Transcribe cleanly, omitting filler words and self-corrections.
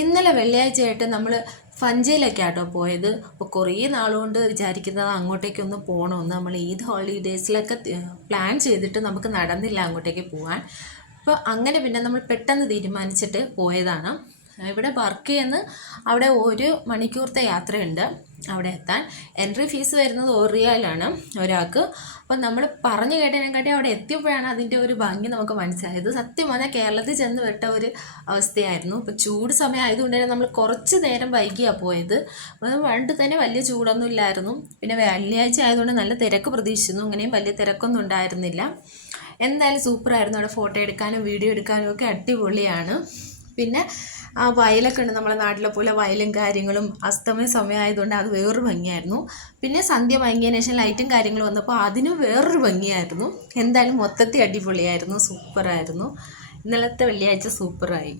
ഇന്നലെ വെള്ളിയാഴ്ചയായിട്ട് നമ്മൾ ഫഞ്ചയിലൊക്കെ ആട്ടോ പോയത്. അപ്പോൾ കുറേ നാളുകൊണ്ട് വിചാരിക്കുന്നത് അങ്ങോട്ടേക്കൊന്ന് പോകണമെന്ന്. നമ്മൾ ഈദ് ഹോളിഡേയ്സിലൊക്കെ പ്ലാൻ ചെയ്തിട്ട് നമുക്ക് നടന്നില്ല അങ്ങോട്ടേക്ക് പോകാൻ. അപ്പോൾ അങ്ങനെ പിന്നെ നമ്മൾ പെട്ടെന്ന് തീരുമാനിച്ചിട്ട് പോയതാണ്. ഇവിടെ വർക്ക് ചെയ്യുന്ന അവിടെ 1 മണിക്കൂറത്തെ യാത്രയുണ്ട് അവിടെ എത്താൻ. എൻട്രി ഫീസ് വരുന്നത് 1 റിയാലാണ് ഒരാൾക്ക്. അപ്പം നമ്മൾ പറഞ്ഞു കേട്ടതിനെക്കാട്ടി അവിടെ എത്തിയപ്പോഴാണ് അതിൻ്റെ ഒരു ഭംഗി നമുക്ക് മനസ്സിലായത്. സത്യം പറഞ്ഞാൽ കേരളത്തിൽ ചെന്ന് വിട്ട ഒരു അവസ്ഥയായിരുന്നു. ഇപ്പോൾ ചൂട് സമയം ആയതുകൊണ്ട് തന്നെ നമ്മൾ കുറച്ച് നേരം വൈകിയാണ് പോയത്. പണ്ട് തന്നെ വലിയ ചൂടൊന്നും ഇല്ലായിരുന്നു. പിന്നെ വെള്ളിയാഴ്ച ആയതുകൊണ്ട് നല്ല തിരക്ക് പ്രതീക്ഷിച്ചിരുന്നു. അങ്ങനെയും വലിയ തിരക്കൊന്നും ഉണ്ടായിരുന്നില്ല. എന്തായാലും സൂപ്പറായിരുന്നു. അവിടെ ഫോട്ടോ എടുക്കാനും വീഡിയോ എടുക്കാനും ഒക്കെ അടിപൊളിയാണ്. പിന്നെ ആ വയലൊക്കെ ഉണ്ട്, നമ്മുടെ നാട്ടിലെ പോലെ വയലും കാര്യങ്ങളും. അസ്തമയ സമയമായതുകൊണ്ട് അത് വേറൊരു ഭംഗിയായിരുന്നു. പിന്നെ സന്ധ്യ ഭംഗിയതിനു ശേഷം ലൈറ്റും കാര്യങ്ങളും വന്നപ്പോൾ അതിനും വേറൊരു ഭംഗിയായിരുന്നു. എന്തായാലും മൊത്തത്തിൽ അടിപൊളിയായിരുന്നു, സൂപ്പറായിരുന്നു. ഇന്നലത്തെ വെള്ളിയാഴ്ച സൂപ്പറായി.